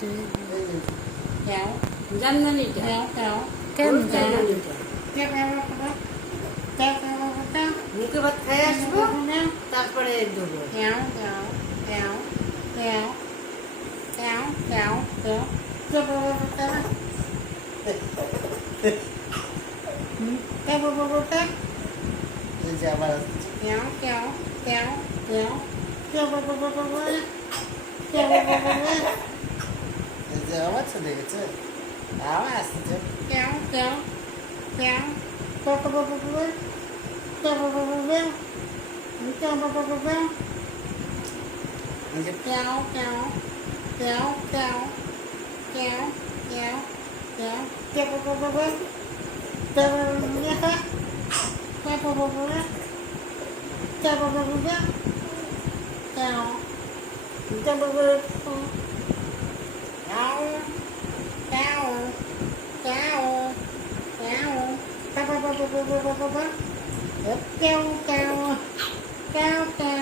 kéo জামদানিটা kéo kéo কেন জামদানিটা কেন kéo kéo kéo kéo মুখে ভাত খেয়ে আসবো তারপরে দেবো kéo kéo kéo kéo kéo kéo kéo kéo kéo এই যে আবার kéo kéo kéo kéo kéo kéo এই যে আবার চলে গেছে আবার আসছে kéo kéo kéo kéo kéo kéo kéo এই যে kéo kéo kéo kéo kéo kéo kéo kéo kéo